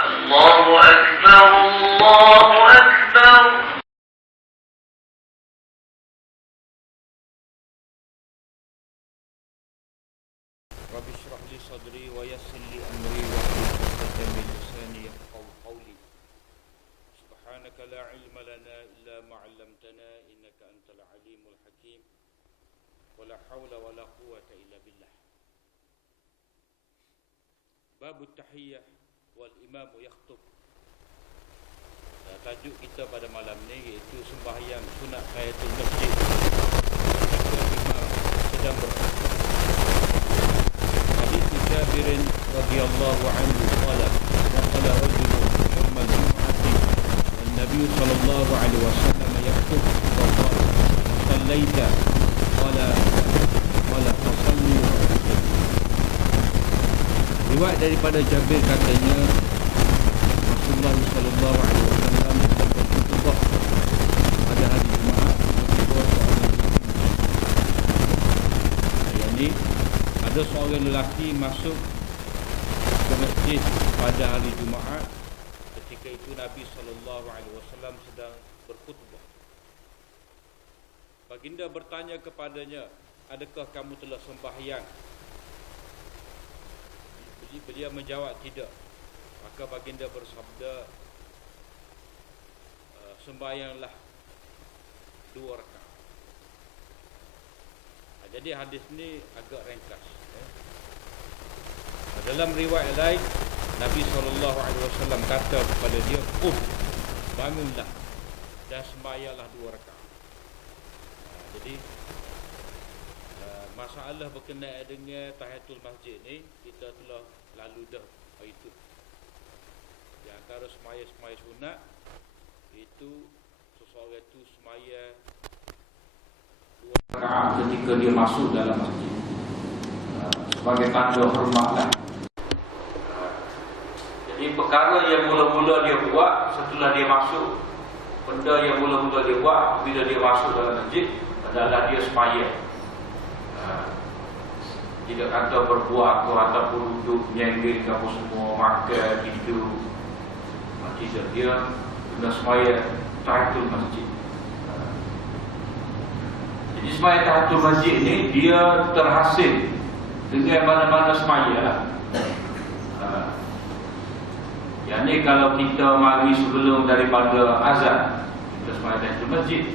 الله أكبر الله أكبر. رب اشرح لي صدري ويسر لي أمري واحلل عقدة من لساني يفقهوا قولي. سبحانك لا علم لنا إلا ما علمتنا إنك أنت العليم الحكيم ولا حول ولا قوة إلا بالله. باب التحية والإمام يخطب. Tajuk kita pada malam ni iaitu sembahyang sunat tahiyatul masjid ketika imam sedang berkhutbah. Hadits Jabir radhiyallahu anhu qala qala rajulun yawmal jum'ati wan nabiy sallallahu alaihi wasallam yakhutub faqala sallaita qala fasalli. Riwayat daripada Jabir katanya Rasulullah sallallahu alaihi wasallam berkhutbah pada hari Jumaat kedua seorang lelaki. Ada seorang lelaki masuk ke masjid pada hari Jumaat. Ketika itu Nabi sallallahu alaihi wasallam sedang berkhutbah. Baginda bertanya kepadanya, "Adakah kamu telah sembahyang?" Beliau menjawab, "Tidak." Maka baginda bersabda, "Sembahyanglah 2 rakaat." Jadi hadis ni agak ringkas. Dalam riwayat lain, Nabi SAW kata kepada dia, bangunlah dan sembahyanglah 2 rakaat. Jadi masalah berkenaan dengan tahiyatul masjid ni kita telah lalu dah hari itu. Di antara semaya-semaya sunat itu seseorang itu semaya 2 rakaat ketika dia masuk dalam masjid sebagai tanda hormatlah. Jadi perkara yang mula-mula dia buat setelah dia masuk, benda yang mula-mula dia buat bila dia masuk dalam masjid adalah dia semaya. Tidak kata berbuat ataupun duduk menyanggil kamu semua, makan, tidur. Tidak, dia kena semaya tahiyatul masjid. Jadi semaya tahiyatul masjid ni dia terhasil dengan mana-mana semaya lah. Yang ni kalau kita mari sebelum daripada azan, kita semaya tahiyatul masjid.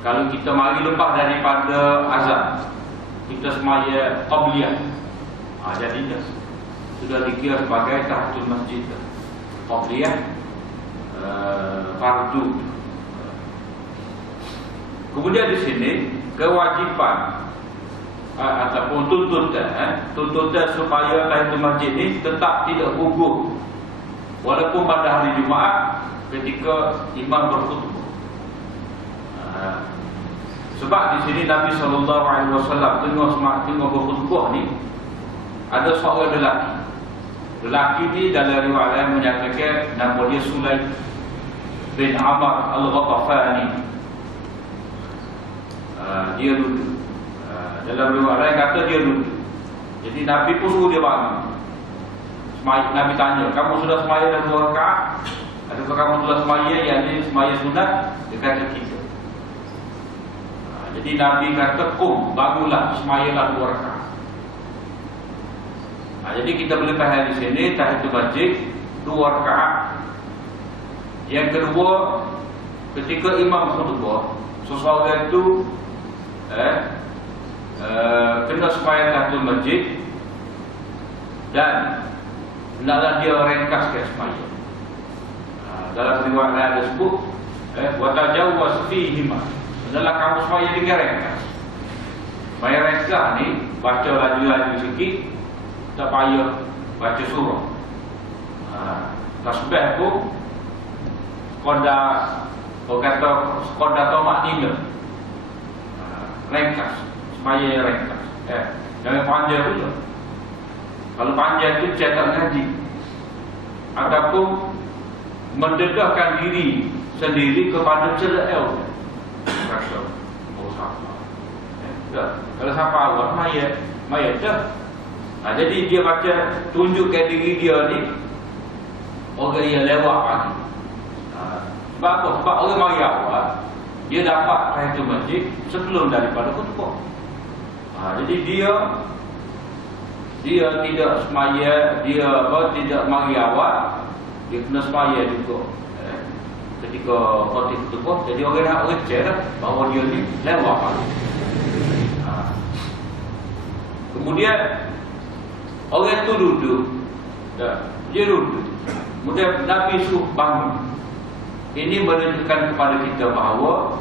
Kalau kita mari lepas daripada azan, kita semaya qabliyah. Jadi sudah dikira sebagai tahiyatul masjid. Qabliyah fardu. Kemudian di sini kewajiban ataupun tuntutan supaya tahiyatul masjid ini tetap tidak gugur walaupun pada hari Jumaat ketika imam berkhutbah. Sebab di sini Nabi SAW tengah berkhutbah ni ada seorang lelaki. Lelaki ni dalam riwayat lain menyatakan nama dia Sulaim bin Amr al-Ghatafani. Dia duduk. Dalam riwayat lain kata dia duduk. Jadi Nabi pun suruh dia bangun. Nabi tanya, "Kamu sudah semaya dah 2 rakaat? Adakah kamu telah semaya yang ini semaya sunat?" Dia kata, "Tidak." Jadi Nabi kata, bangunlah, semayalah 2 rakaat. Jadi kita boleh faham di sini tahiyatul masjid 2 rakaat. Yang kedua, ketika imam khutbah, seseorang itu kena semaya tahiyatul masjid dan hendaklah dia ringkaskan semaya. Dalam riwayat lain ada sebut wa tajawwaz fihima. Adalah kamu semaya dengan ringkas. Semaya ringkas ni baca laju-laju sikit, tak payah baca surah. Tasbih pun Qada tomak nila. Ringkas, semaya ringkas. Jangan panjang pula. Kalau panjang tu cetak ngaji. Ataupun mendedahkan diri sendiri kepada celah rasa mau siapa. Kalau siapa awak maya dah Jadi dia macam tunjukkan diri dia ni orang yang lewat pagi. Sebab apa? Sebab orang mari awal, dia dapat tahiyatul masjid sebelum daripada khutbah. Jadi dia tidak semaya, dia tidak mari awal, dia kena semaya juga. Ketika khutbah khutbah, jadi orang nak receh bahawa dia ni lewat pagi. Kemudian orang tu duduk, dia duduk. Kemudian Nabi suruh bangun. Ini menunjukkan kepada kita bahawa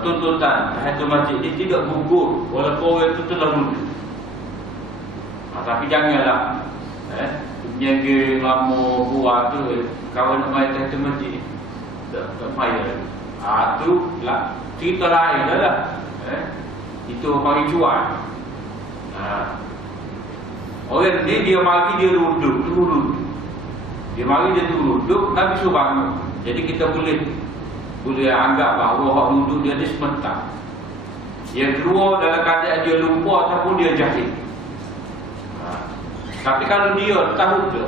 tuntutan tahiyatul masjid ini tidak gugur walaupun orang itu telah duduk. Tapi janganlah menjaga lama buat tu kawan nak main tahiyatul masjid tak payah. Tu lah cerita lain dah. Itu bagi cuan. Orang ni dia mari dia duduk. Dia mari dia duduk, Nabi suruh bangun. Jadi kita boleh anggap bahawa orang duduk dia ni sementara. Yang kedua dalam keadaan dia lupa ataupun dia jahil. Tapi kalau dia tahu tu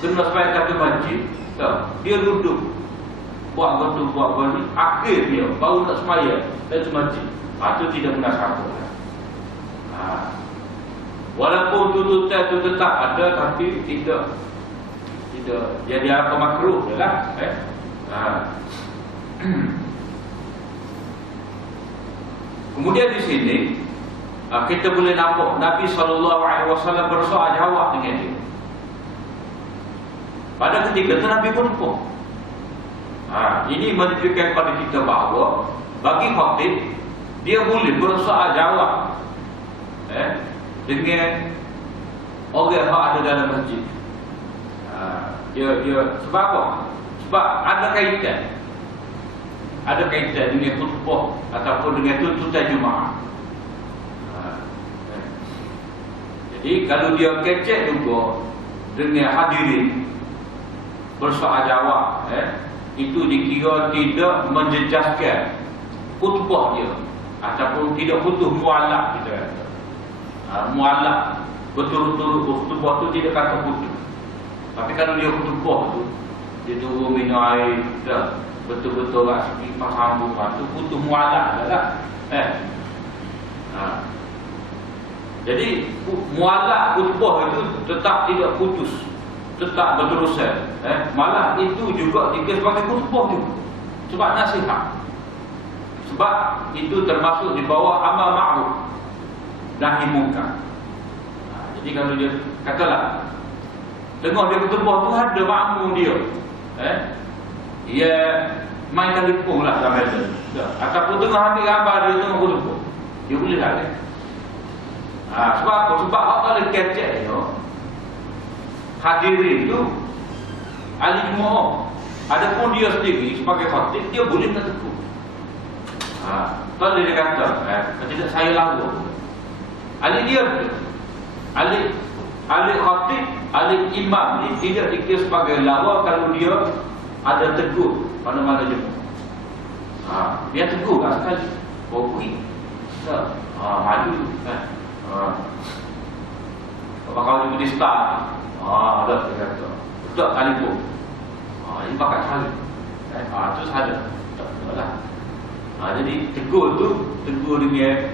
kena sampai kata masjid, dia duduk buat betul buat ni, akhir dia baru nak semaya dan masjid. Itu tidak munasabah. Walaupun tuntutan itu tetap ada, tapi tidak jadi apa makruh lah. Kemudian di sini kita boleh nampak Nabi SAW bersoal jawab dengan dia. Pada ketika itu Nabi pun lupa. Ini menunjukkan kepada kita bahawa bagi khatib dia boleh bersoal jawab dengan orang yang ada dalam masjid. Dia sebab apa? Sebab ada kaitan dengan khutbah ataupun dengan tuntutan Jumaat. Jadi kalau dia kecek juga dengan hadirin bersoal jawab, itu dikira tidak menjejaskan khutbah dia ataupun tidak putus mualaf, kita kata. Mualaf berturut-turut khutbah tu tidak kata putus. Tapi kalau dia khutbah tu, dia turun minum air, betul-betul kat kipas sambung tu putus mualaf lah. Jadi mualaf khutbah itu tetap tidak putus, tetap berterusan. Malah itu juga dikira sebagai khutbah juga, sebab nasihat. Sebab itu termasuk di bawah amar ma'ruf nahi munkar. Jadi kalau dia katalah tengok dia khutbah tu ada makmum dia, dia main telefon lah sampai tu, ataupun tengah ambil gambar dia tengah khutbah, dia boleh tak? Sebab apa? Sebab apa dia kecek dia hadirin tu ahli Jumaat. Adapun dia sendiri sebagai khatib, dia boleh nak tegur. Kalau dia kata, tidak saya lagu. Ahli dia tu, ahli khatib, ahli imam ni tidak dikira sebagai lawa kalau dia ada tegur mana-mana Jumaat. Dia tegur tak sekali. Pergi. Maju kan. Bakal jadi start. Ada dia kata. Tak kali pun. Ini pakai cari. Terus ada. Tak lah. Jadi tegur tu tegur dengan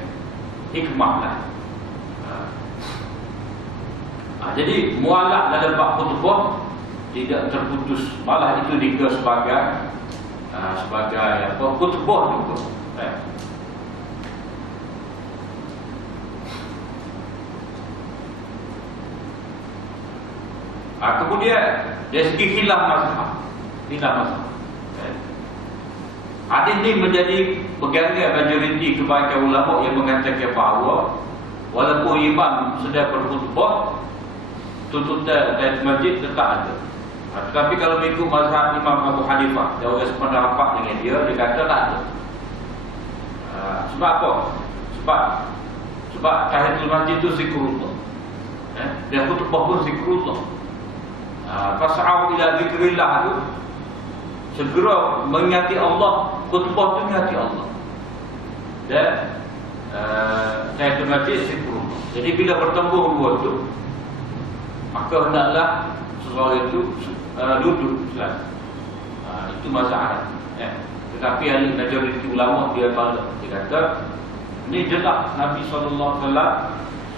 hikmah lah. Jadi mualaf dalam bab khutbah tidak terputus, malah itu dikira sebagai khutbah juga. Kemudian dari segi khilaf mazhab. Hadis ini menjadi pegangan majoriti kebanyakan ulama yang mengatakan bahawa walaupun imam sedang berkhutbah, tuntutan dan masjid tetap ada. Tetapi kalau mengikut mazhab Imam Abu Hanifah, dia orang sependapat dengan dia kata tak ada. Sebab apa? Sebab tahiyatul masjid itu zikrullah. Dan khutbah pun zikrullah. Fas'au ila zikrillah tu segera mengingati Allah, khutbah tu mengingati Allah. Dan tahiyatul masjid zikrullah. Jadi bila bertemu dua tu, maka hendaklah seseorang itu duduk selama. Itu masalah. Tetapi ahli majoriti ulama dia tolak. Dia kata ni jelas Nabi SAW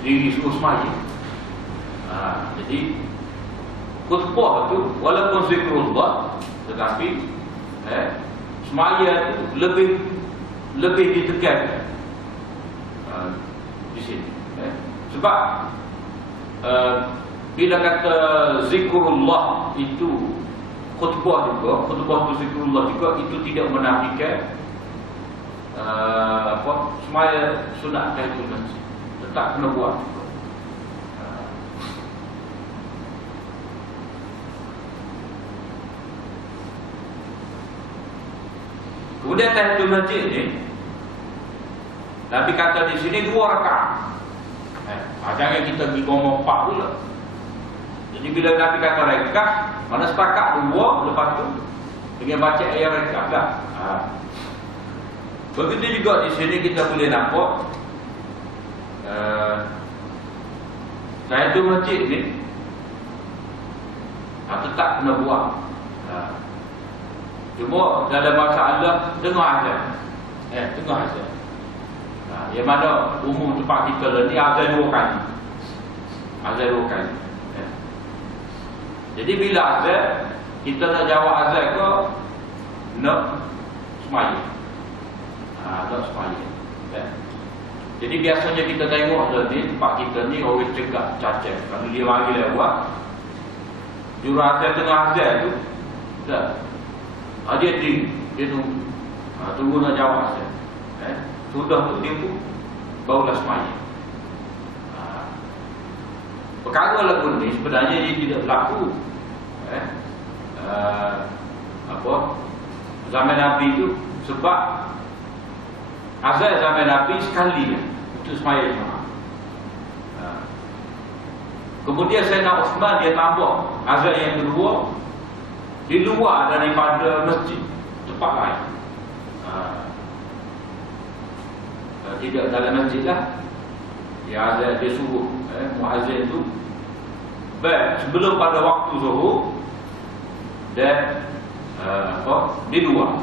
diri suruh semaya. Jadi khutbah tu walaupun zikrullah, tetapi semaya tu lebih ditekan di sini. Sebab bila kata zikrullah itu khutbah juga, khutbah tu zikrullah juga, itu tidak menafikan semaya sunat tahiyatul masjid. Tetap kena buat juga. Kemudian tahiyatul masjid ni Nabi kata di sini 2 rakaat. Jangan kita pergi ngomong 4 pula. Jadi bila Nabi kata rakaat, mana setakat 2, lepas tu dengan baca ayat rakaat dah. Begitu juga di sini kita boleh nampak tahiyatul masjid ni tetap kena buat. Cuma dalam bahasa Allah tengah azan. Tengah azan. Yang mana umum tempat kita ni azan 2 kali. Azan 2 kali. Jadi bila azan, kita nak jawab azan ke nak semaya. Nak semaya. Jadi biasanya kita tengok ni tempat kita ni orang cegah cacat. Kalau dia mari lewat juru azan tengah azan tu dah. Dia tunggu. Tunggu nak jawab azan. Sudah tu dia pun barulah semaya. Perkara lagu ni sebenarnya dia tidak berlaku zaman Nabi tu, sebab azan zaman Nabi sekali untuk semaya jemaah. Kemudian Sayyidina Uthman dia tambah azan yang kedua di luar daripada masjid, tempat lain. Tidak dalam masjid lah. Dia azan, dia suruh muazzin tu sebelum pada waktu zuhur dan di luar.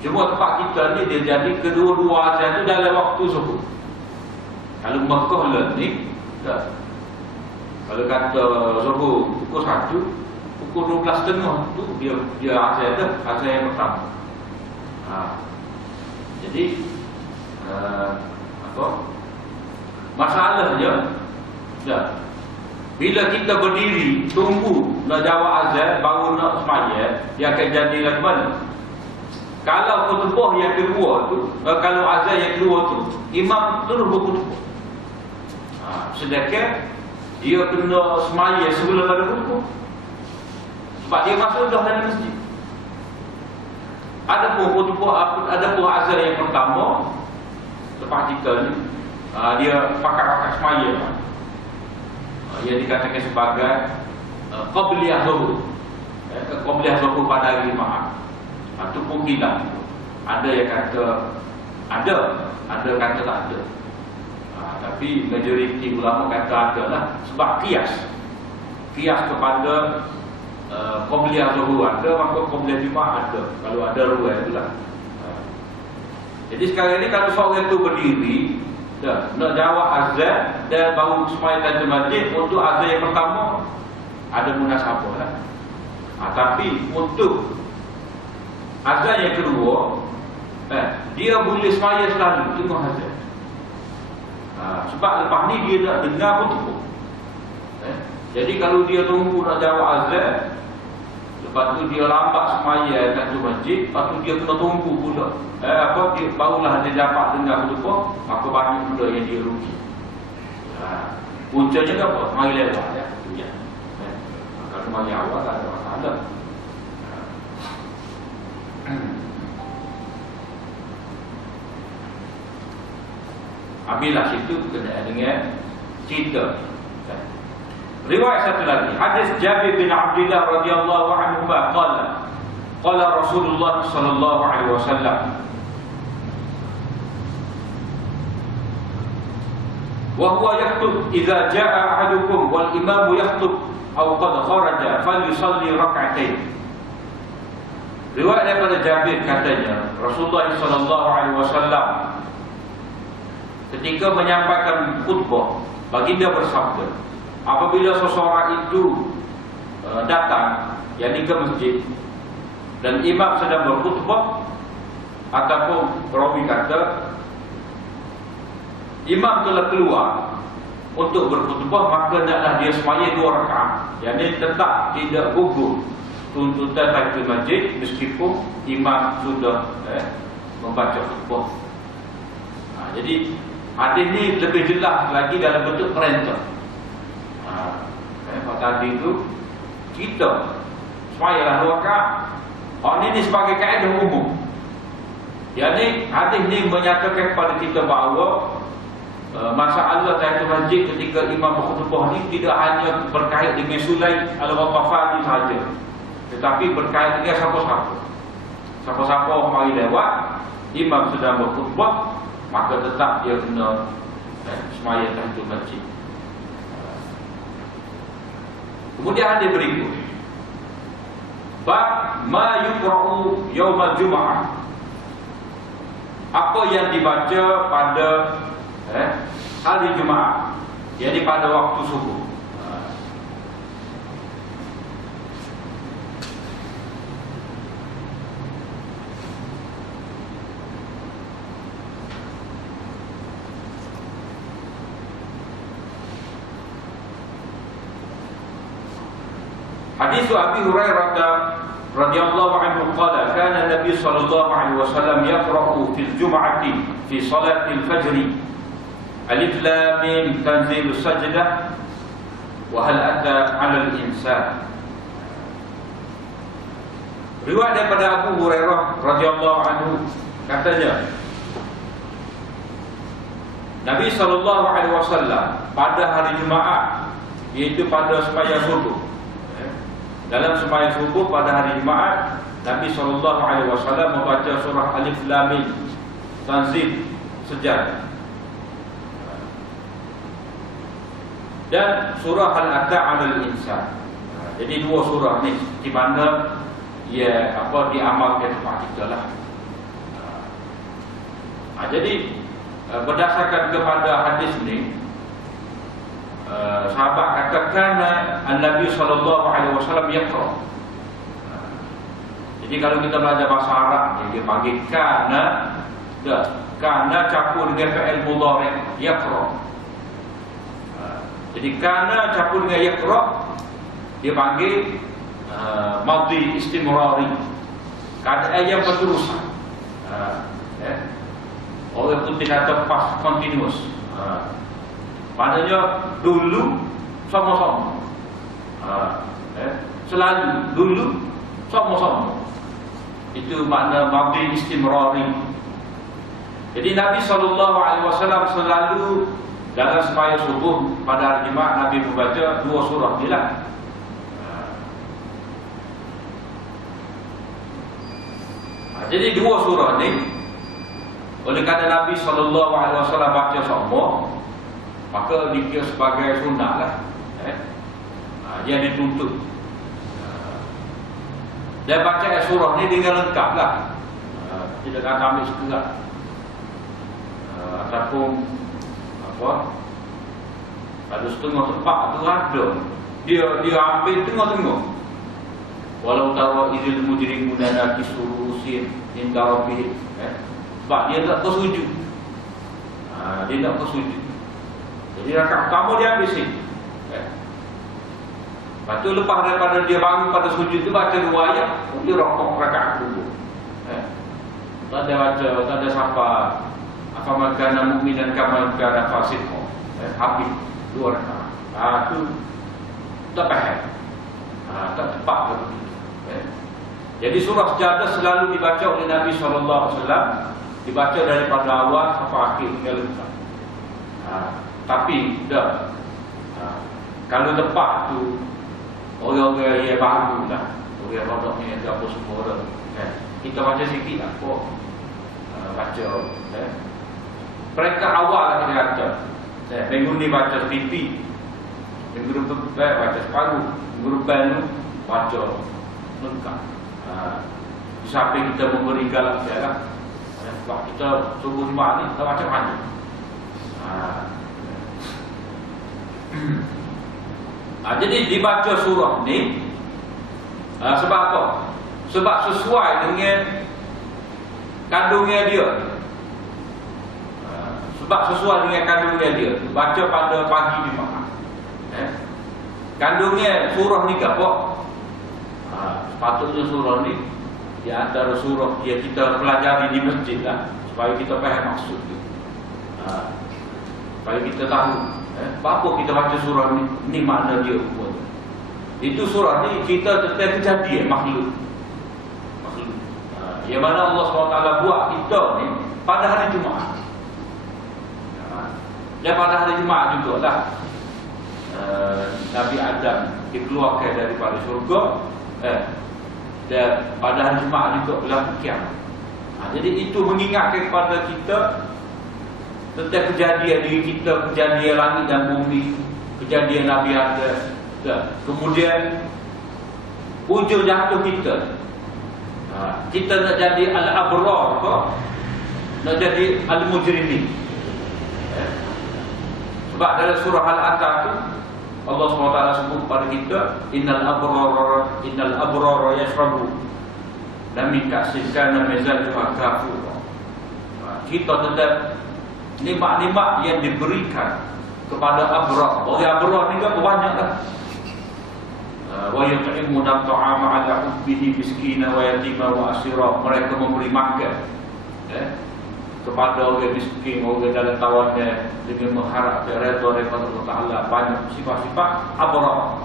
Cuma tempat kita ni dia jadi kedua-dua azan tu dalam waktu zuhur. Kalau Mekah lah ni tak. Kalau kata zuhur pukul 1, pukul 12.30 tu dia azan dah, azan yang pertama. Jadi masalahnya bila kita berdiri tunggu nak jawab azan baru nak semaya, dia akan jadi lagu mana? Kalau khutbah yang kedua tu, kalau azan yang kedua tu imam terus berkhutbah, sedangkan dia kena semaya sebelum ada khutbah, sebab dia masuk dah dalam masjid. Adapun khutbah, adapun azan yang pertama tempat kita ni dia pakai semaya, yang dikatakan sebagai qabliyah zuhur. Qabliyah zuhur pada hari Jumaat. Itu pun bilang. Ada yang kata ada kata tak ada. Tapi majoriti ulama kata ada lah, sebab kias kepada qabliyah zuhur ada, maka qabliyah Jumaat ada. Kalau ada ruang itulah. Jadi sekarang ni kalau seorang itu berdiri nak jawab azan dan baru semaya tahiyatul masjid, untuk azan yang pertama ada munasabah lah. Tapi untuk azan yang kedua dia boleh semaya selalu tengah azan. Sebab lepas ni dia nak dengar khutbah. Jadi kalau dia tunggu nak jawab azan, lepas tu dia lambat semaya tahiyatul masjid, lepas tu dia kena tunggu pula dia barulah dia dapat dengar khutbah, maka banyak pula yang dia rugi. Puncanya apa? Mari lewat ya. Kalau mari awal tak ada masalah. Habislah situ kena dengan cerita. Riwayat satu lagi, hadis Jabir bin Abdullah radhiyallahu anhu qala Rasulullah sallallahu alaihi wasallam, wa huwa yaktub idza jaa ahadukum wal imamu yaktub aw qad kharaja falyusalli rak'atain. Riwayat daripada Jabir katanya Rasulullah sallallahu alaihi wasallam ketika menyampaikan khutbah, baginda bersabda, apabila seseorang itu datang yakni ke masjid dan imam sedang berkhutbah, ataupun perawi kata imam telah keluar untuk berkhutbah, maka hendaklah dia sembahyang 2 rakaat, yakni tetap tidak gugur tuntutan tahiyatul masjid meskipun imam sudah membaca khutbah. Jadi hadis ni lebih jelas lagi dalam bentuk perintah. Tadi itu kita sembahyanglah 2 rakaat. Ini sebagai kaedah umum. Yakni hadis ni menyatakan kepada kita bahawa masalah tahiyatul masjid ketika imam berkhutbah ni tidak hanya berkait dengan sulai al-Ghatafani sahaja, tetapi berkait dengan siapa-siapa. Siapa-siapa mari lewat, imam sedang berkhutbah, maka tetap dia kena sembahyang tahiyatul masjid. Kemudian hadis berikut, bab ma yuqra'u yaumal jumu'ah. Apa yang dibaca pada hari Jumaat, yakni pada waktu subuh. Hadis Abi Hurairah radhiyallahu anhu qala kana Nabi sallallahu alaihi wasallam yaqra'u fil jum'ati fi salatil fajr alif lam mim tanzilus sajdah wa hal ata 'alal insan. Riwayat daripada Abu Hurairah radhiyallahu anhu katanya Nabi sallallahu alaihi wasallam pada hari Jumaat, iaitu pada sembahyang subuh, dalam sembahyang subuh pada hari Jumaat, Nabi SAW membaca surah Alif Lam Mim Tanzil Sajdah dan surah Al-Ata 'alal Insan. Jadi 2 surah ni di mana ia diamalkan tempat kita lah. Jadi berdasarkan kepada hadis ni, sahabat katakan Nabi sallallahu alaihi wasallam yaqra. Jadi kalau kita belajar bahasa Arab, dia panggil kana, kana campur dengan fi'il mudhari' yaqra. Jadi kana campur dengan yaqra, dia panggil madhi istimrari, keadaan yang berterusan. Orang putih kata past continuous. Maknanya dulu sama-sama, selalu, dulu sama-sama. Itu makna madhi istimrari. Jadi Nabi SAW selalu dalam sembahyang subuh pada hari Jumaat, Nabi membaca 2 surah ni lah. Jadi 2 surah ni, oleh kerana Nabi SAW baca semua, maka dikira sebagai sunnah lah. Dia dituntut. Dia baca surah ni dengan lengkap lah, tidak akan ambil setengah ataupun ada setengah tempat tu ada dia ambil tengah-tengah. Walau tara izil mujrimun nakisurusin inda rabbih, sebab dia tak bersujud. Dia tak bersujud. Jadi rakaat pertama dia ambil sini. Lepas tu lepas daripada dia bangun pada sujud tu, baca 2 ayat, dia rokok rakaat kedua. Tak ada baca, tak ada siapa apa makana mukmin dan kama kana fasik. Habis 2 rakaat. Tu tak faham. Tak tepat betul. Jadi surah Sajdah selalu dibaca oleh Nabi SAW, dibaca daripada awal sampai akhir hingga lengkap. Tapi kalau tepat tu orang-orang yang baru lah, orang rodoknya yang apa semua dah, kita baca sikit lah kok, baca peringkat awal lah kita kata. Minggu ni baca pipi, minggu depan baca separuh, minggu depan baca lengkap. Di samping kita memberi galak jarak, sebab kita subuh Jumaat ni kita macam-macam. Jadi dibaca surah ni sebab apa? Sebab sesuai dengan kandungnya dia. Sebab sesuai dengan kandungnya dia. Baca pada pagi Jumaat. Kandungnya surah ni apa? Sepatutnya surah ni di antara surah yang kita pelajari di masjid lah, supaya kita faham maksud dia. Supaya kita tahu apa kita baca surah ni, ni makna dia pun. Itu surah ni kita tentang kejadian makhluk. Yang mana Allah SWT buat kita ni pada hari Jumaat. Dan pada hari Jumaat juga lah Nabi Adam dikeluarkan daripada syurga. Dan pada hari Jumaat juga berlaku kiamat. Jadi itu mengingatkan kepada kita tentang kejadian diri kita, kejadian langit dan bumi, kejadian Nabi Adam. Kemudian ujung jatuh kita. Kita nak jadi al-abrar ke? Nak jadi al-mujrimin. Sebab dalam surah Al-A'raf tu Allah SWT sebut pada kita, innal abrar yashrabu lam yaksin kana mizajuha kafura. Kita tetap nikmat-nikmat yang diberikan kepada abrar. Orang abrar ni kan banyaklah. Wa yut'imuna at'ama 'ala hubbihi miskina wa yatima wa asira. Mereka memberi makan kepada orang miskin, orang dalam tawannya dengan mengharap redha daripada Allah Taala. Banyak sifat-sifat abrar.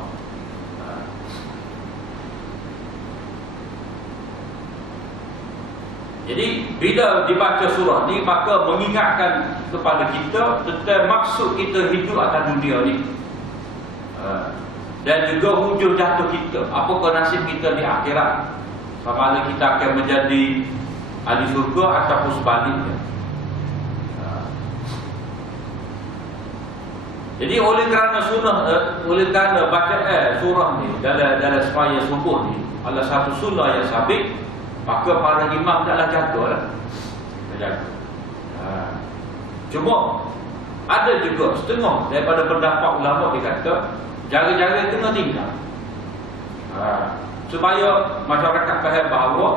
Jadi bila dibaca surah ni, maka mengingatkan kepada kita tentang maksud kita hidup atas dunia ni, dan juga hujung jatuh kita. Apakah nasib kita di akhirat? Sama ada kita akan menjadi ahli surga ataupun sebaliknya. Jadi oleh kerana baca surah ni dalam semaya subuh ni adalah satu sunnah yang sabit, maka para imam taklah jaga lah. Jaga. Cuma ada juga setengah daripada pendapat ulama dia kata jaga-jaga kena tinggal. Supaya masyarakat faham bahawa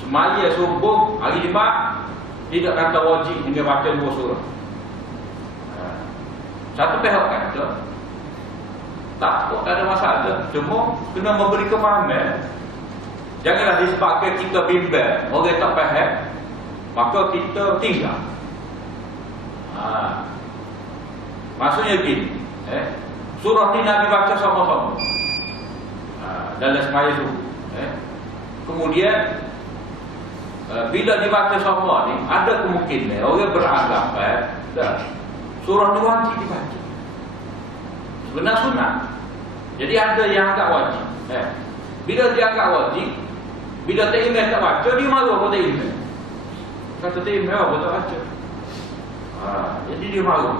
semaya subuh hari Jumaat tidak kata wajib hingga baca 2 surah. Satu pihak kata tak ada masalah, cuma kena memberi kefahaman. Janganlah disebabkan kita bimbang orang tak faham maka kita tinggal. Maksudnya gini, surah ni Nabi baca sama-sama dalam semaya subuh. Kemudian bila dibaca sama ni, ada kemungkinan orang beranggapan surah ni wajib dibaca. Sebenarnya sunat. Jadi ada yang agak wajib. Bila dia agak wajib, bila tak imam tak baca, dia malu apa tak imam. Kata tak imam apa tak baca. Jadi dia malu.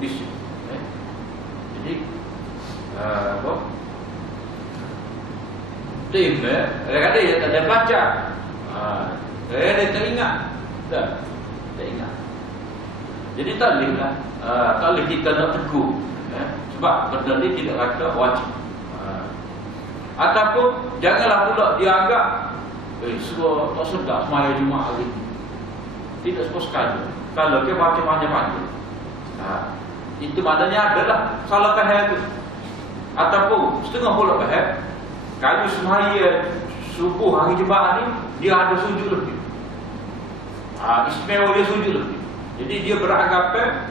Bisik. Jadi apa? Tak imam, kadang-kadang dia tak ada baca. Dia tak ingat. Tak ingat. Jadi tak boleh kita nak tegur. Sebab benda ni tidak kata wajib. Ataupun janganlah pula dia anggap tak sedap semaya Jumaat hari ni. Tidak semua sekali. Kalau dia baca panjang-panjang, itu maknanya adalah salah faham tu. Ataupun setengah pula faham, kalau semaya subuh hari Jumaat ni dia ada sujud lebih. Istimewa dia sujud lebih. Jadi dia beranggapan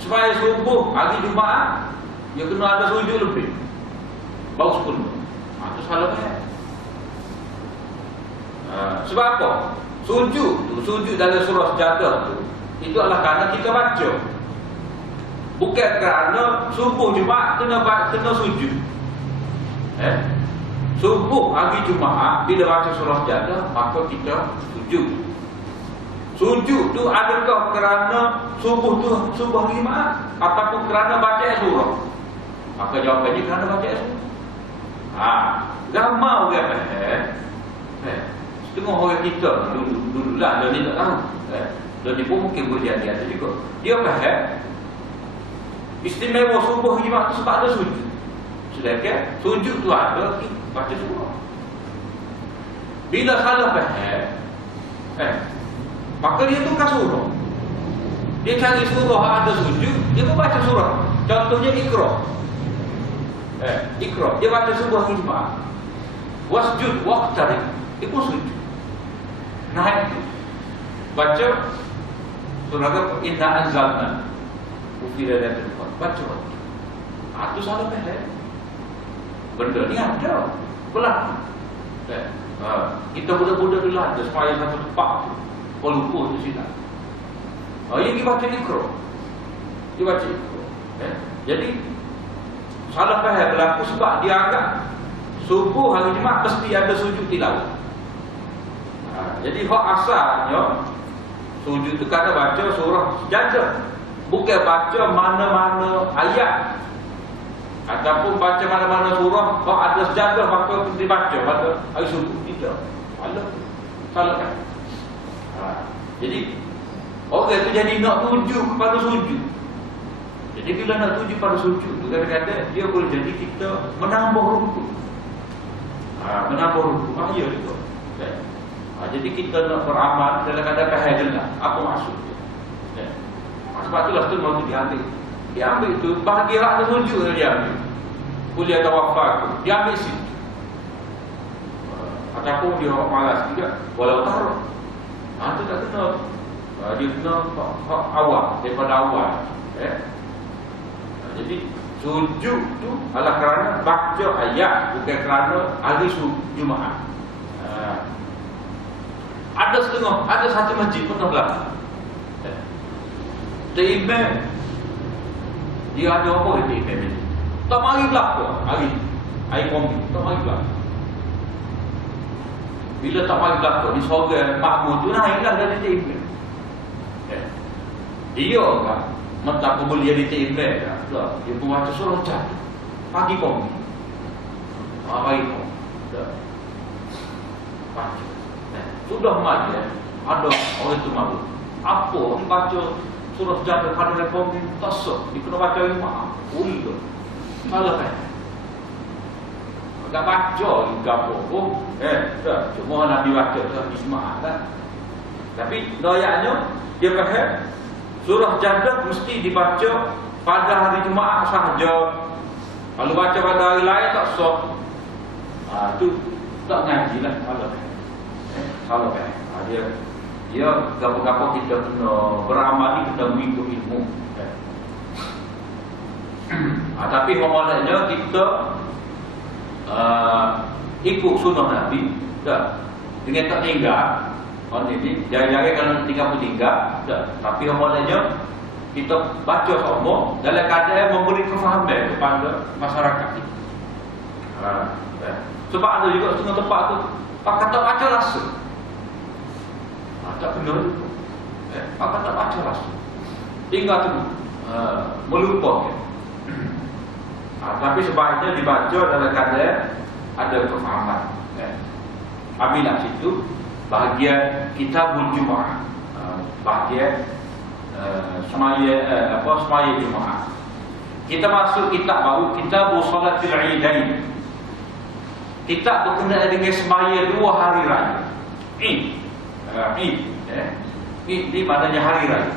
semaya subuh hari Jumaat dia kena ada sujud lebih. Baru 10. Itu salah faham. Sebab apa? Sujud dalam surah Sajadah tu, itu adalah kerana kita baca. Bukan kerana subuh Jumaat kena sujud. Subuh hari Jumaat bila baca surah Sajadah, maka kita sujud. Sujud tu adakah kerana subuh tu subuh hari Jumaat ataupun kerana baca surah? Maka jawapannya kerana baca surah. Ramai orang setengah orang kita dulu lah, dia ni tak tahu. Dia ni pun mungkin boleh ada juga. Dia faham istimewa subuh hari Jumaat tu sebab ada sujud. Sedangkan sujud tu ada baca surah. Bila salah faham, maka dia tukar surah. Dia cari surah ada sujud, dia pun baca surah. Contohnya Iqra. Iqra, dia baca subuh hari Jumaat. Wasjud waqtarib, dia pun sujud. Naik tu baca surah apa? Inna anzalna fi lailatul qadr. Baca. Itu salah faham. Benda ni ada berlaku. Kita budak-budak dulu ada semaya satu tempat tu. Kau lupa tu silap. Yang dia baca Iqra. Dia baca Iqra. Jadi salah faham berlaku sebab dia anggap subuh hari Jumaat mesti ada sujud tilawah. Jadi hak asalnya sujud tu kena baca surah sejadah, bukan baca mana-mana ayat ataupun baca mana-mana surah hak ada sejadah maka dibaca pada hari subuh. Tidak. Salah kan? Jadi orang tu jadi nak tuju kepada sujud. Jadi bila nak tuju pada sujud tu kadang-kadang dia boleh jadi kita menambah rukuk. Menambah rukuk. Ya itu. Jadi kita nak beramal dalam keadaan faham jelas apa maksudnya. Sebab itulah tu mau diambil tu bahagian hak tu sujud dia ambil. Kuliah tawafak dia ambil situ. Ataupun dia orang malas juga walau taruh. Itu tak kena. Dia kena hak awal daripada awal. Jadi sujud tu adalah kerana baca ayat, bukan kerana hari Jumaat. Ada setengah, ada satu masjid pernah berlaku. Imam dia ada apa dia imam ni? Tak mari berlaku hari kombi, tak mari berlaku. Bila tak mari berlaku ni seorang makmum tu naiklah dari imam. Dia kan mata aku boleh jadi imam dah. Dia pun baca surah jatuh pagi kombi. Pagi kombi. Baca. Sudah mati ada orang itu malu. Apa dia baca surah jatuh pada reform ni tak sah. Dia kena baca lima. Tu. Salah kan? Tak baca juga pun. Dah. Cuma Nabi baca tu Ismail kan. Tapi doyaknya dia faham surah jatuh mesti dibaca pada hari Jumaat sahaja. Kalau baca pada hari lain tak sah. Tu tak ngaji lah. Salah kan? Dia gapo-gapo kita kena beramal ni kena mengikut ilmu. Tapi maknanya kita ikut sunnah Nabi dah. Dengan tak tinggal. Ini jarang-jarang kalau tinggal pun tinggal dah. Tapi maknanya kita baca semua dalam keadaan memberi kefahaman kepada masyarakat kita. Sebab ada juga setengah tempat tu pakai tak baca langsung. Tak benar itu. Maka tak baca langsung. Tinggal tu melupakan. Tapi sebaiknya dibaca dalam keadaan ada kefahaman. Ambillah situ bahagian Kitabul Jumaat. Bahagian semaya Jumaat. Kita masuk kitab baru, Kitabul Salatil Aidain. Kitab berkenaan dengan semaya dua hari raya. Eid ni maknanya hari raya.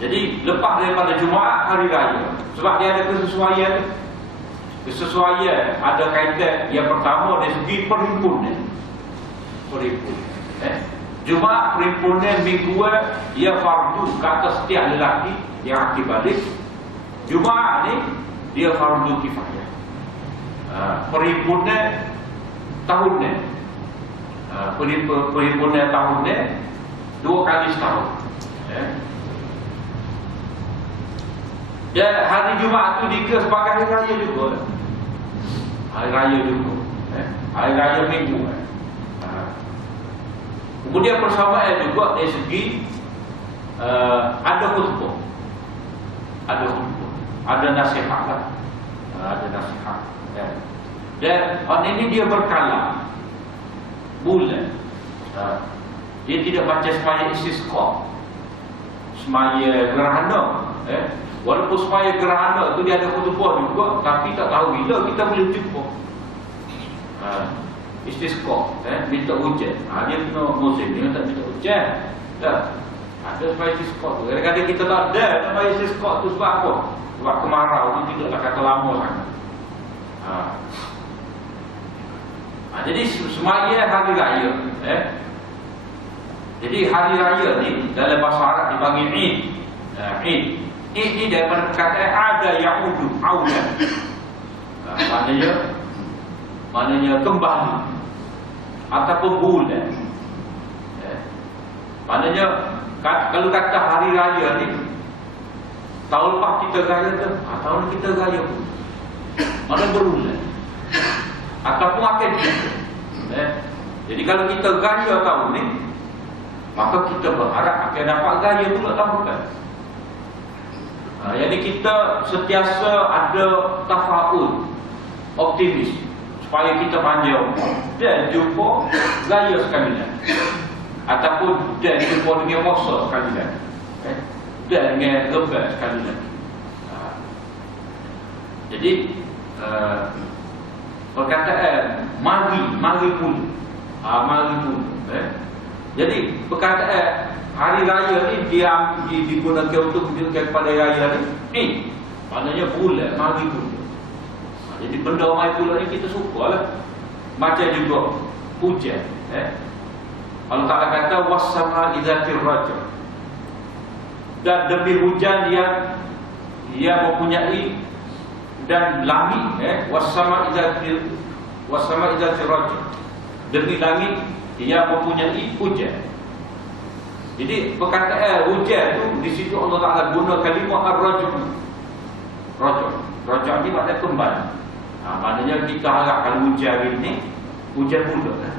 Jadi lepas daripada Jumaat hari raya. Sebab dia ada kesesuaian. Kesesuaian ada kaitan yang pertama dari segi perhimpunan. Jumaat perhimpunan mingguan dia fardu ke atas setiap lelaki yang aktif balik. Jumaat ni dia fardu kifayah. Perhimpunan tahunnya. Perhimpunan tahunnya 2 kali setahun. Dan hari Jumaat itu dikira sebagai hari raya juga. Hari raya juga. Hari raya minggu. Kemudian persamaan juga dari segi ada khutbah, ada nasihat lah, ada nasihat. Dan orang ini dia berkala bulan. Dia tidak baca semaya istisqa, semaya gerhana. Walaupun semaya gerhana itu dia ada khutbah juga, tapi tak tahu bila kita boleh jumpa. Istisqa, minta hujan. Dia kena musim, dia tak minta hujan. Tak. Ada semaya istisqa tu. Kadang-kadang kita tak ada semaya istisqa tu sebab apa? Sebab kemarau tu tidaklah kata lama sangat. Jadi semaya hari raya. Jadi hari raya ni dalam bahasa Arab dipanggil Eid. Eid. Eid ni daripada perkataan ada yaudu, auda. Maknanya kembali ataupun bulan. Maknanya kalau kata hari raya ni, tahun lepas kita raya tu, tahun kita raya pun. Mana berulang. Ataupun akan kita. Jadi kalau kita raya tahun ni, maka kita berharap akan dapat raya tu tahun depan. Jadi kita sentiasa ada tafaul, optimis supaya kita panjang dan jumpa raya sekali lagi, ataupun dan jumpa dengan puasa sekali lagi, dan dengan lebat sekali lagi. Jadi perkataan mari pun, jadi perkataan hari raya ni dia digunakan untuk menunjukkan kepada raya ni, maknanya bulan mari pun. Jadi benda mai pula ni kita sukalah. Macam juga hujan. Allah Ta'ala kata was-sama idzatir rajul. Dan demi hujan yang mempunyai dan langit, was-sama idzatir rajul. Demi langit yang mempunyai hujan. Jadi perkataan hujan tu di situ Allah Ta'ala guna kalimah ar-rajul. Rajul ni maknanya kembali. Maknanya kita harap kalau hujan ini hujan pula kan.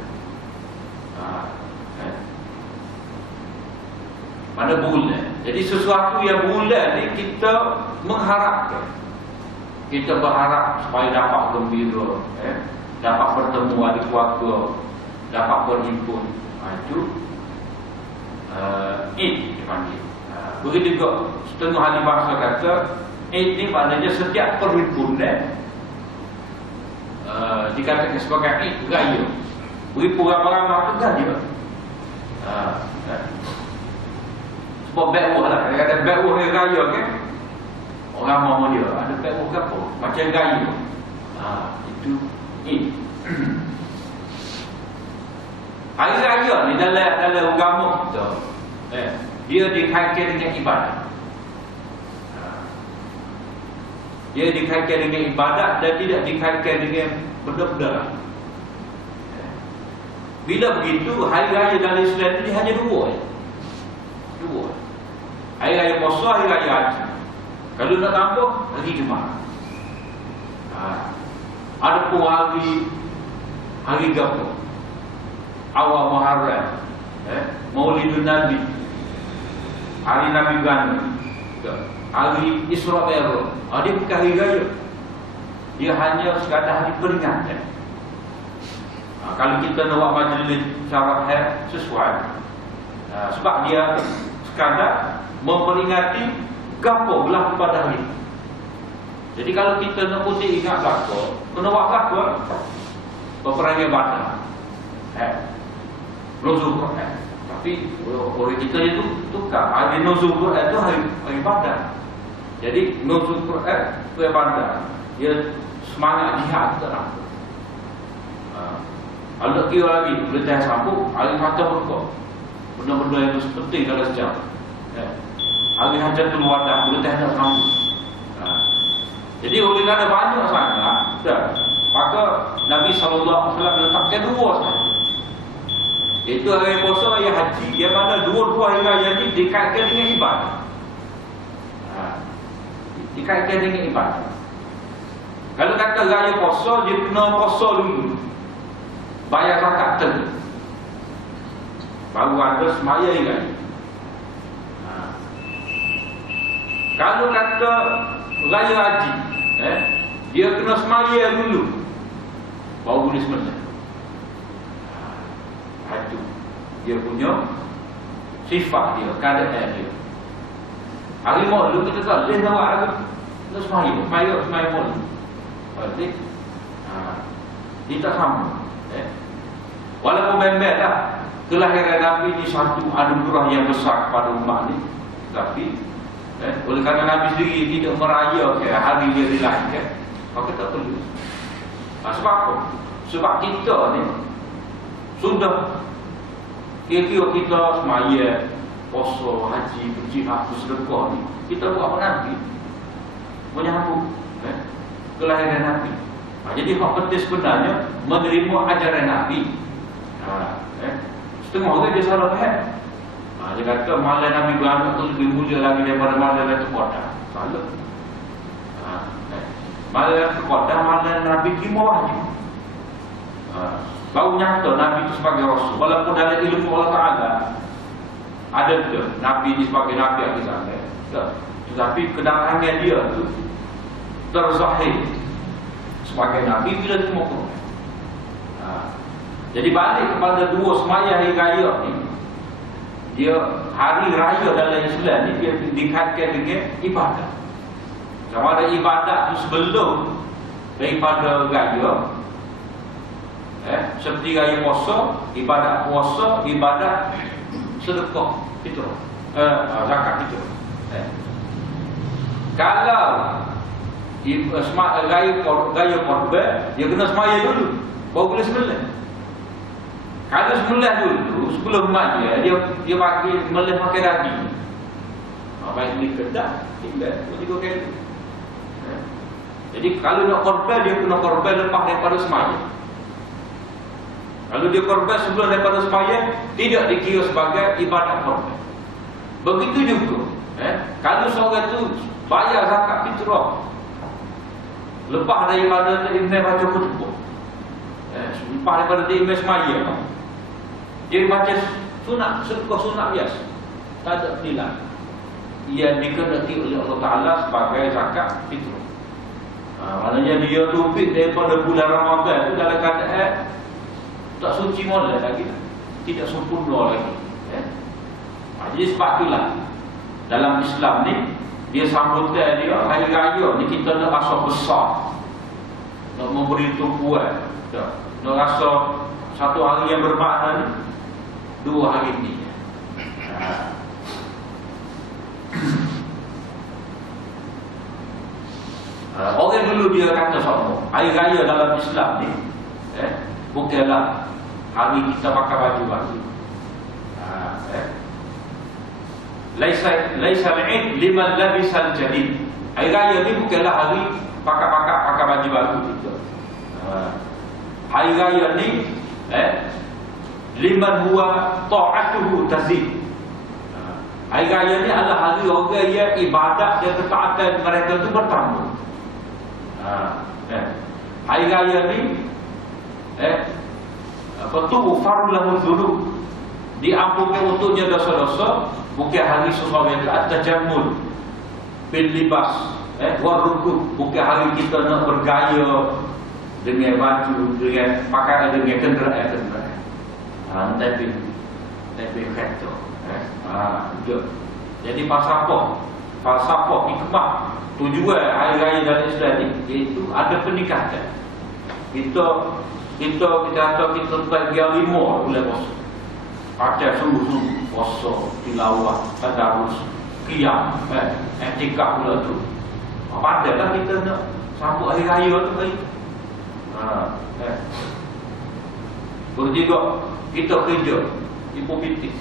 Mana bulan. Jadi sesuatu yang bulan ni kita mengharapkan. Kita berharap supaya dapat gembira, dapat bertemu adik keluarga, dapat berhimpun. Itu Eid dipanggil. Begitu juga setengah ahli bahasa kata Eid ni maknanya setiap perhimpunan dikatakan sebagai Eid raya. Berhimpun ramai-ramai tu raya. Sebab bekwah lah. Kadang-kadang bekwah yang raya kan, orang mahu dia ada bekwah ke apa, macam raya. Itu Eid. Hari raya ni dalam agama kita, dia dikaitkan dengan ibadat. Dia dikaitkan dengan ibadat dan tidak dikaitkan dengan benda-benda lain. Bila begitu, hari raya dalam Islam ini hanya dua. Hari raya puasa, hari raya haji. Kalau nak tambah, hari Jumaat. Ada pun hari gapo, awal Muharram, Maulidun Nabi, hari Nabi Gani, hari Isra Mi'raj. Dia bukan hari raya. Dia hanya sekadar hari peringatan. Kalau kita nak buat majlis syarah sesuai, sebab dia sekadar memperingati gapo berlaku pada hari. Jadi kalau kita nak putih ingat gapo, kena buat gapo? Peperangan Badar. Nuzul Quran. Tapi orang kita itu tukar. Hari Nuzul Quran itu hari Badar. Jadi Nuzul Quran itu Badar. Dia semangat jihad terang. Kalau kira lagi boleh tahan sambung, hari Fatah berkau. Benda-benda yang penting dalam sejarah. Hari Hajatul Wadah boleh tahan sambung. Jadi oleh kerana banyak sangat, maka Nabi SAW letakkan dua sahaja. Itu hari puasa, hari haji, yang mana dua-dua hari raya ini dikaitkan dengan ibadah. Dikaitkan dengan ibadah. Kalau kata raya puasa, dia kena puasa dulu, bayar zakat dulu. baru ada semaya hari raya. Kalau kata raya haji, dia kena semaya dulu baru boleh sembelih. Itu dia punya sifat dia, keadaan dia. Hari maulud kita tak boleh bawa hari nak semaya maulud. Berarti kita sama. Walaupun memang lah kelahiran Nabi ini satu anugerah yang besar kepada umat ni, tapi oleh kerana Nabi sendiri tidak merayakan hari dia dilahirkan, maka tak perlu. Sebab apa? Sebab kita ni sudah kira-kira kita semaya, puasa, haji, berjihad, bersedekah ni, kita buat apa Nabi? Menyambut kelahiran Nabi. Jadi hak penting sebenarnya menerima ajaran Nabi. Setengah orang dia salah faham. Dia kata malam Nabi beranak tu lebih mulia lagi daripada malam Lailatul Qadar. Salah. Malam Lailatul Qadar malam Nabi terima wahyu. Baru nyata Nabi itu sebagai Rasul. Walaupun dalam ilmu Allah Ta'ala ada ke Nabi ini sebagai Nabi akhir zaman, tetapi kedatangan dia tu terzahir sebagai Nabi bila terima Quran. Jadi balik kepada dua semaya hari raya ni, dia hari raya dalam Islam ni dia dikaitkan dengan ibadah. Sama ada ibadah tu sebelum daripada raya, seperti raya puasa, ibadah puasa, ibadah sedekah fitrah, zakat fitrah. Kalau raya korban, dia kena semaya dulu baru boleh sembelih. Kalau sembelih dulu sebelum mat dia bagi sembelih pakai daging. Baik ni kedah, tinggal juga kali. Jadi kalau nak korban, dia kena korban lepas daripada semaya. Kalau dia korban sebelum daripada semaya, tidak dikira sebagai ibadah korban. Begitu juga kalau seorang tu bayar zakat fitrah lepas daripada imam baca khutbah, lepas daripada imam semaya, dia baca sunat, sedekah sunat biasa, tak ada nilai. Ia dikenati oleh Allah Ta'ala sebagai zakat fitrah. Maknanya dia lupit daripada bulan Ramadan itu dalam keadaan tak suci molek lagi, tidak sempurna lagi. Jadi sebab itulah dalam Islam ni dia sambutan dia hari raya ni kita nak rasa besar, nak memberi tumpuan, nak rasa satu hari yang bermakna ni, dua hari ni. Orang dulu dia kata sama, hari raya dalam Islam ni bukanlah hari kita pakai baju baru. Laisa al-'id liman labisa al-jadid. Hari raya ni bukanlah hari pakai baju baru kita. Hari raya ni liman huwa ta'atuhu tazid. Hari raya ni adalah hari orang yang ibadat dan ketaatan mereka tu bertambah. Hari raya ni Fatuhu farulahul dhunub, diampunkan untuknya dosa-dosa. Bukan hari sesuatu at-tajammul bil libas warukub, bukan hari kita nak bergaya dengan baju, dengan pakaian, dengan kenderaan. Tapi kata jadi falsafah hikmah tujuan hari raya dalam Islam ni, iaitu ada peningkatan. Kita kata kita bagi 5 bulan puasa, pakai sungguh-sungguh puasa, tilawah, tadarus, qiyam, i'tikaf pula tu. Padahal kita nak sambut hari raya tu baik. Berjika kita kerja hipofitis,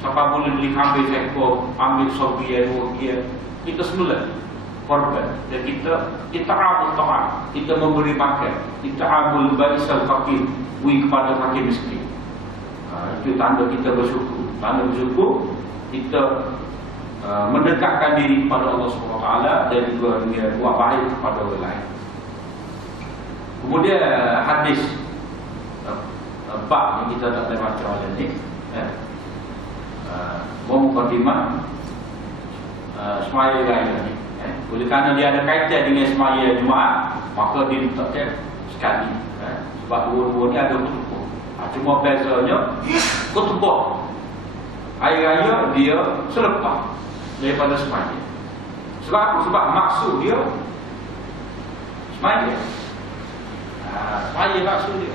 sampai boleh beli kambing seekor, ambil sobian, 2 gian, kita semula korban. Dan kita amul ta'am, kita memberi makan, kita amul baisal fakir, beri kepada fakir miskin. Itu tanda kita bersyukur. Tanda bersyukur kita mendekatkan diri kepada Allah SWT dan juga dengan buat baik kepada orang lain. Kemudian hadis bab yang kita nak baca malam ni, Mukadimah semaya raya ni. Oleh kerana dia ada kaitan dengan semaya Jumaat, maka diletakkan sekali. Sebab dua-dua ni ada khutbah. Cuma bezanya khutbah hari raya dia selepas daripada semaya. Sebab apa? Sebab maksud dia semaya. Semaya maksud dia.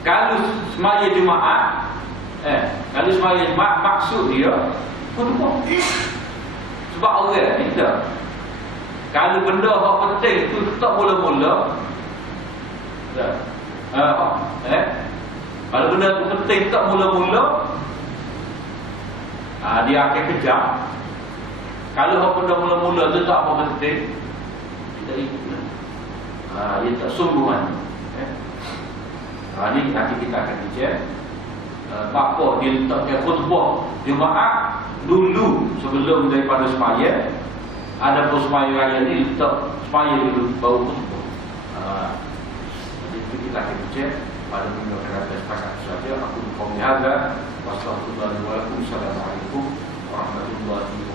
Kalau semaya Jumaat, kalau semaya Jumaat maksud dia khutbah. Sebab orang ni tak. Kalau benda yang penting tu tak mula-mula. Kalau benda tu penting tak mula-mula, dia akan kejar. Kalau benda mula-mula tu tak apa penting, tidak ikut. Dia tak sungguhan. Ini nanti kita akan bincang. Bapa dia letakkan khutbah Jumaat dulu sebelum daripada semaya. Ada pun semaya raya ni letak semaya dulu baru khutbah. Jadi itu kita akan bincang pada minggu akan datang. Setakat saja aku qauli hadza wa astaghfirullahi wa lakum. Assalamualaikum warahmatullahi wabarakatuh.